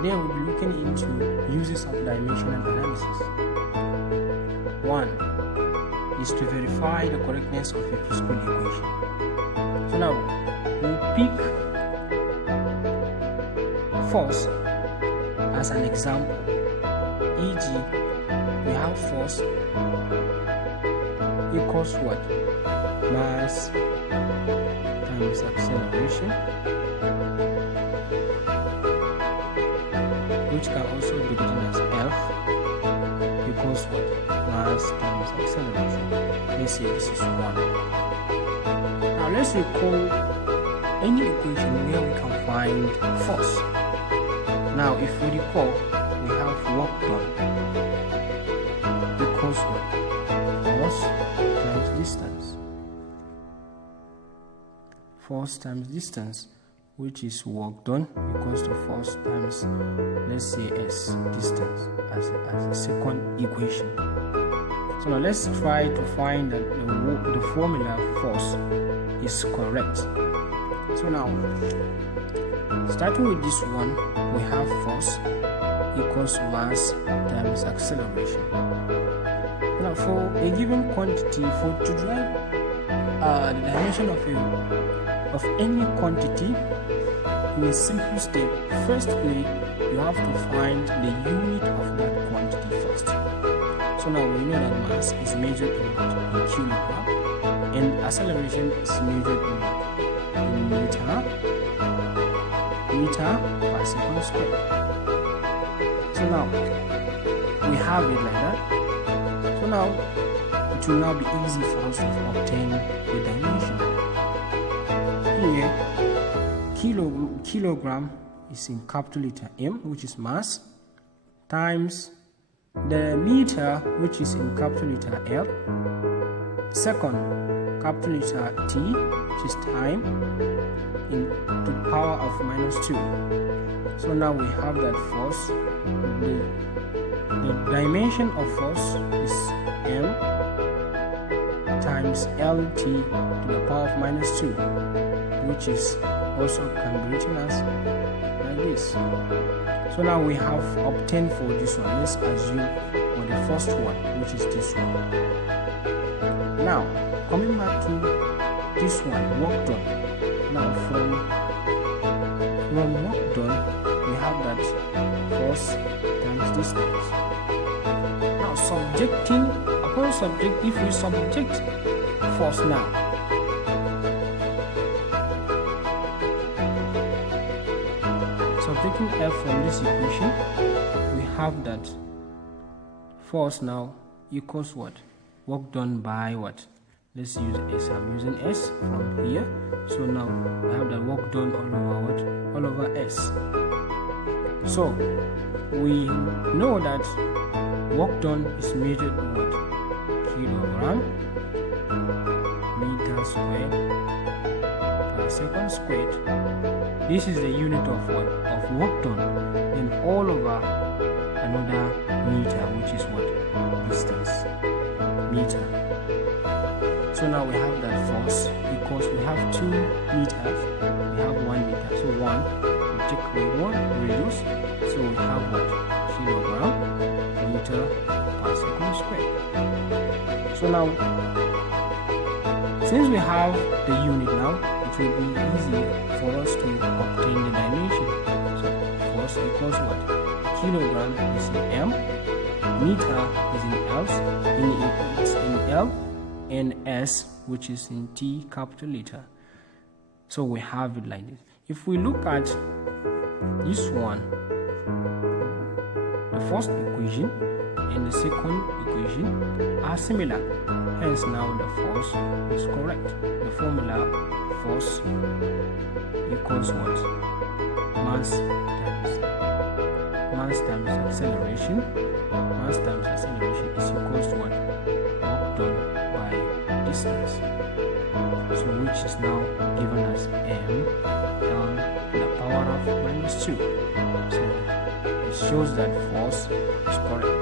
Today we'll be looking into uses of dimensional analysis. 1 is to verify the correctness of a physical equation. So now we'll pick force as an example. E.g., we have force equals what? Mass times acceleration, which can also be written as F equals what? Mass times acceleration. Let's say this is 1. Now let's recall any equation where we can find force. Now if we recall, we have work done equals what? Force times distance. Force times distance, which is work done, equals to force times, let's say, S, distance, as a second equation. So now let's try to find that the formula force is correct. So now, starting with this one, we have force equals mass times acceleration. Now for a given quantity, to drive the dimension of any quantity in a simple step, firstly you have to find the unit of that quantity first. So now we know that mass is measured in kilogram and acceleration is measured in meter per second squared. So now we have it like that. So now it will now be easy for us to obtain the dimension. Here, kilogram is in capital letter M, which is mass, times the meter, which is in capital letter L, second capital letter T, which is time, to the power of -2. So now we have that force. The dimension of force is M times LT to the power of -2, which is also can be written as like this. So now we have obtained for this one. Let's assume for the first one, which is this one. Now coming back to this one, work done. Now from work done, we have that force times distance. Now if we subject force now, subtracting F from this equation, we have that force now equals what? Work done by what? Let's use S. I'm using S from here. So now I have that work done all over what? All over S. So we know that work done is measured in what? Kilogram meter squared per second squared. This is the unit of what? Of work done. Then all over another meter, which is what? Distance. Meter. So now we have that force because we have 2 meters. We have 1 meter. So 1, we take away 1, reduce. So we have what? Kilogram meter per second squared. So now, since we have the unit now, it will be easy for us to obtain the dimension. So force equals what? Kilogram is in M, meter is in L, and S, which is in T capital letter. So we have it like this. If we look at this one, the first equation and the second equation are similar. Hence now the force is correct. The formula force equals what? Mass times acceleration. Mass times acceleration is equals to what? Work done by distance. So which is now given as M down to the power of -2. So it shows that force is correct.